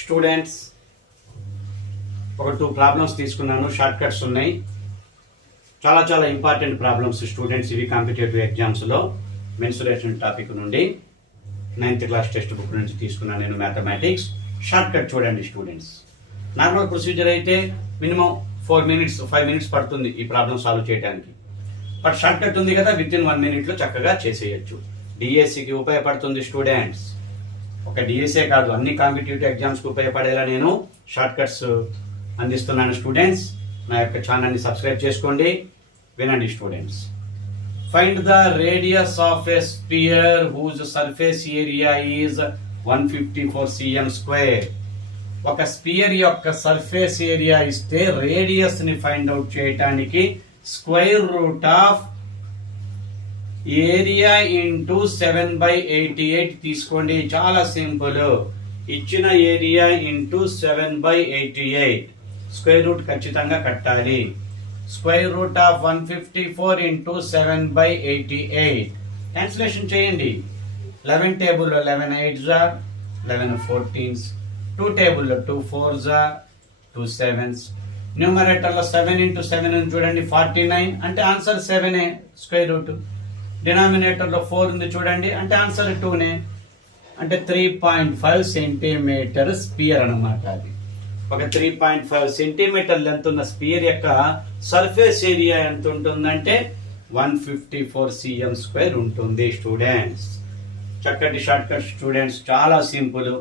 Students ఒక 2 problems తీసుకున్నాను. Short cuts ఉన్నాయి. చాలా ఇంపార్టెంట్ ప్రాబ్లమ్స్ స్టూడెంట్స్. ఇవి కాంపిటేటివ్ ఎగ్జామ్స్లో మెన్సురేషన్ టాపిక్ నుండి 9th క్లాస్ టెక్స్ట్ బుక్ నుంచి తీసుకున్నాను నేను. మ్యాథమెటిక్స్ షార్ట్ కట్ చూడండి స్టూడెంట్స్. నార్మల్ ప్రొసీజర్ అయితే మినిమం 5 మినిట్స్ పడుతుంది ఈ ప్రాబ్లమ్ సాల్వ్ చేయడానికి. బట్ షార్ట్ కట్ ఉంది కదా, విత్ ఇన్ 1 minute చక్కగా చేసేయచ్చు. డిఎస్సికి ఉపయోగపడుతుంది స్టూడెంట్స్. ఒక డిఎస్ఏ కాదు, అన్ని కాంపిటేటివ్ ఎగ్జామ్స్కి ఉపయోగపడేలా నేను షార్ట్ కట్స్ అందిస్తున్నాను స్టూడెంట్స్. నా యొక్క ఛానల్ని సబ్స్క్రైబ్ చేసుకోండి, వినండి students. Find the radius of a sphere whose surface area is 154 cm². ఒక స్పియర్ యొక్క సర్ఫేస్ ఏరియా ఇస్తే రేడియస్ ని ఫైండ్ అవుట్ చేయడానికి square root of area into 7/88 తీసుకోండి. చాలా సింపుల్. ఇచ్చిన ఏరియా ఇంటూ 7/88 స్క్వేర్ రూట్ ఖచ్చితంగా కట్టాలి. Square root of 154 into 7/88 cancellation చేయండి. 11 టేబుల్లో 11 8s 11 14s, 2 టేబుల్లో 2 4s 2 7s. న్యూమరేటర్లో 7 ఇంటూ 7 అని చూడండి, 49 అంటే ఆన్సర్ 7 స్క్వేర్ రూట్. డినామినేటర్లో 4 ఉంది చూడండి, అంటే ఆన్సర్ 2 అంటే 3.5 సెంటీమీటర్ స్పియర్ అనమాట. అది ఒక 3.5 సెంటీమీటర్ లెంత్ ఉన్న స్పియర్ యొక్క సర్ఫేస్ ఏరియా ఎంత ఉంటుందంటే 154 cm² ఉంటుంది స్టూడెంట్స్. చక్కటి షార్ట్ కట్ స్టూడెంట్స్, చాలా సింపుల్.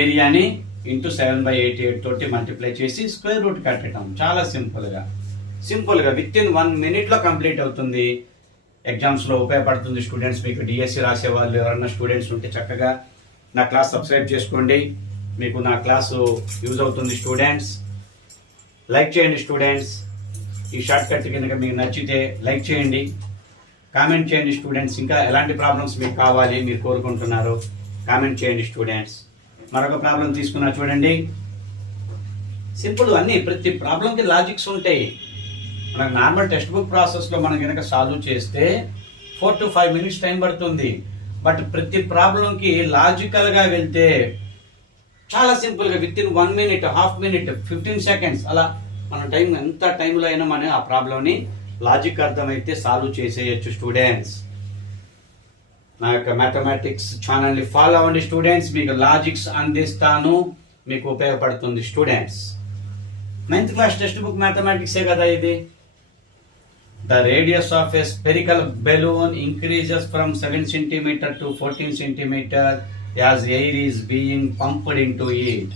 ఏరియాని ఇంటూ 7/88 తోటి మల్టిప్లై చేసి స్క్వేర్ రూట్ కట్టడం. చాలా సింపుల్గా విత్ ఇన్ 1 minute కంప్లీట్ అవుతుంది. ఎగ్జామ్స్లో ఉపయోగపడుతుంది స్టూడెంట్స్. మీకు డిఎస్సి రాసే వాళ్ళు ఎవరన్నా స్టూడెంట్స్ ఉంటే చక్కగా నా క్లాస్ సబ్స్క్రైబ్ చేసుకోండి. మీకు నా క్లాసు యూజ్ అవుతుంది స్టూడెంట్స్. లైక్ చేయండి స్టూడెంట్స్. ఈ షార్ట్ కట్ కనుక మీకు నచ్చితే లైక్ చేయండి, కామెంట్ చేయండి స్టూడెంట్స్. ఇంకా ఎలాంటి ప్రాబ్లమ్స్ మీకు కావాలి, మీరు కోరుకుంటున్నారు, కామెంట్ చేయండి స్టూడెంట్స్. మరొక ప్రాబ్లం తీసుకున్నా చూడండి. సింపుల్. అన్ని ప్రతి ప్రాబ్లంకి లాజిక్స్ ఉంటాయి. మనకు నార్మల్ టెక్స్ట్ బుక్ ప్రాసెస్లో మనం కనుక సాల్వ్ చేస్తే 4 to 5 minutes టైం పడుతుంది. బట్ ప్రతి ప్రాబ్లంకి లాజికల్గా వెళ్తే చాలా సింపుల్గా with in 1 minute, half minute, 15 seconds అలా మన టైం ఎంత టైంలో అయినా మనం ఆ ప్రాబ్లంని లాజిక్ అర్థమైతే సాల్వ్ చేసేయచ్చు స్టూడెంట్స్. నా యొక్క మ్యాథమెటిక్స్ ఛానల్ని ఫాలో అవ్వండి స్టూడెంట్స్. మీకు లాజిక్స్ అందిస్తాను, మీకు ఉపయోగపడుతుంది students. 9th class text book మ్యాథమెటిక్సే కదా ఇది. The radius of a spherical balloon increases from 7 cm to 14 cm as air is being pumped into it.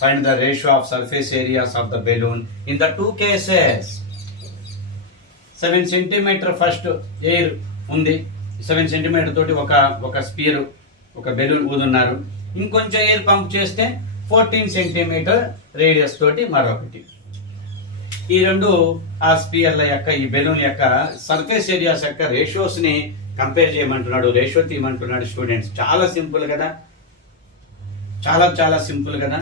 Find the ratio of surface areas of the balloon in the 2 cases. 7 cm first air ఉంది, 7 cm తోటి ఒక spear, ఒక balloon ఊదున్నారు. ఇంకొంచెం air pump చేస్తే 14 cm radius తోటి మరొకటి. ఈ రెండు ఆ స్పియర్ల యొక్క, ఈ బెలూన్ యొక్క సర్ఫేస్ ఏరియాస్ యొక్క రేషియోస్ ని కంపేర్ చేయమంటున్నాడు, రేషియో తీయమంటున్నాడు స్టూడెంట్స్. చాలా సింపుల్ కదా, చాలా సింపుల్ కదా.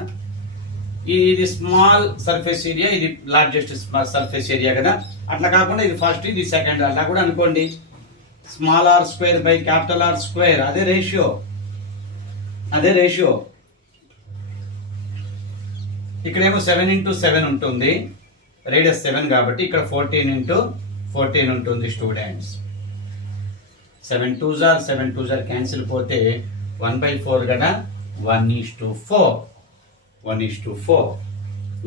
ఇది స్మాల్ సర్ఫేస్ ఏరియా, ఇది లార్జెస్ట్ సర్ఫేస్ ఏరియా కదా. అట్లా కాకుండా ఇది ఫస్ట్, ఇది సెకండ్, అట్లా కూడా అనుకోండి. Small R square by capital R square, అదే రేషియో. ఇక్కడేమో 7 into 7 ఉంటుంది, రేడియస్ 7 కాబట్టి ఇక్కడ 14 into 14 ఉంటుంది స్టూడెంట్స్. 7 2s 7 2s క్యాన్సిల్ పోతే 1/4 కదా, 1:4.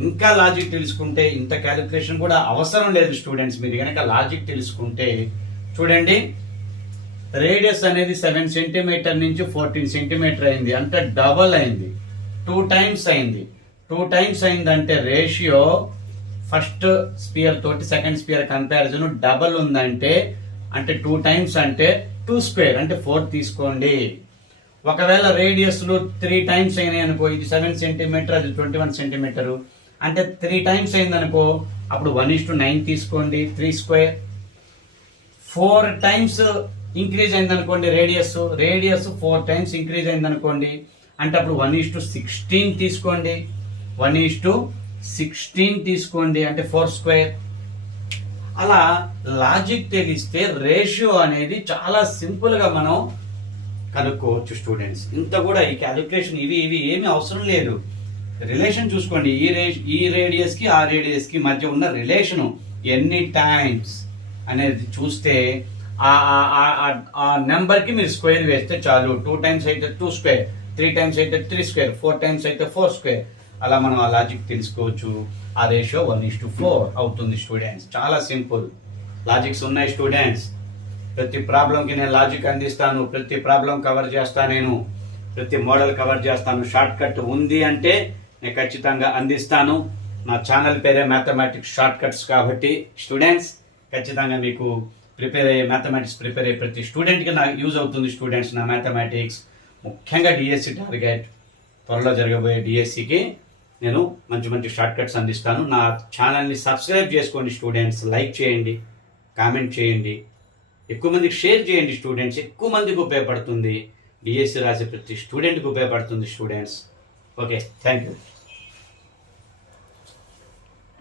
ఇంకా లాజిక్ తెలుసుకుంటే ఇంత క్యాలిక్యులేషన్ కూడా అవసరం లేదు స్టూడెంట్స్. మీరు కనుక లాజిక్ తెలుసుకుంటే చూడండి, రేడియస్ అనేది 7 cm నుంచి 14 cm అయింది, అంటే డబల్ అయింది, 2 times అయింది. 2 times అయిందంటే రేషియో ఫస్ట్ స్పియర్ తోటి సెకండ్ స్పియర్ కంపారిజన్ డబల్ ఉందంటే, అంటే 2 times అంటే 2² అంటే 4 తీసుకోండి. ఒకవేళ రేడియస్ లో 3 times అయినాయి అనుకో, ఇది 7 cm, అది 21 cm, అంటే 3 times అయింది అనుకో, అప్పుడు 1:9 తీసుకోండి, 3². 4 times ఇంక్రీజ్ అయింది అనుకోండి రేడియస్ 4 times ఇంక్రీజ్ అయింది అనుకోండి, అంటే అప్పుడు 1:16 తీసుకోండి, 1:16 తీసుకోండి, అంటే 4². అలా లాజిక్ తెలిస్తే రేషియో అనేది చాలా సింపుల్ గా మనం కనుక్కోవచ్చు స్టూడెంట్స్. ఇంత కూడా ఈ క్యాలిక్యులేషన్ ఇవి ఏమీ అవసరం లేదు. రిలేషన్ చూసుకోండి, ఈ రేడియస్ కి ఆ రేడియస్ కి మధ్య ఉన్న రిలేషను ఎన్ని టైమ్స్ అనేది చూస్తే ఆ నెంబర్ కి మీరు స్క్వేర్ వేస్తే చాలు. 2 టైమ్స్ అయితే 2 స్క్వేర్, 3 టైమ్స్ అయితే 3 స్క్వేర్, 4 టైమ్స్ అయితే 4 స్క్వేర్. అలా మనం ఆ లాజిక్ తెలుసుకోవచ్చు. ఆ రేషియో 1:4 అవుతుంది స్టూడెంట్స్. చాలా సింపుల్ లాజిక్స్ ఉన్నాయి స్టూడెంట్స్. ప్రతి ప్రాబ్లంకి నేను లాజిక్ అందిస్తాను, ప్రతి ప్రాబ్లం కవర్ చేస్తాను, నేను ప్రతి మోడల్ కవర్ చేస్తాను. షార్ట్ కట్ ఉంది అంటే నేను ఖచ్చితంగా అందిస్తాను. నా ఛానల్ పేరే మ్యాథమెటిక్స్ షార్ట్ కట్స్ కాబట్టి స్టూడెంట్స్ ఖచ్చితంగా మీకు మ్యాథమెటిక్స్ ప్రిపేర్ అయ్యే ప్రతి స్టూడెంట్కి నాకు యూజ్ అవుతుంది స్టూడెంట్స్. నా మ్యాథమెటిక్స్ ముఖ్యంగా డిఎస్సి టార్గెట్, త్వరలో జరగబోయే డిఎస్సికి నేను మంచి మంచి షార్ట్ కట్స్ అందిస్తాను. నా ఛానల్ని సబ్స్క్రైబ్ చేసుకోండి స్టూడెంట్స్, లైక్ చేయండి, కామెంట్ చేయండి, ఎక్కువ మందికి షేర్ చేయండి స్టూడెంట్స్. ఎక్కువ మందికి ఉపయోగపడుతుంది, డిఎస్సి రాసే ప్రతి స్టూడెంట్కి ఉపయోగపడుతుంది స్టూడెంట్స్. Okay, thank you.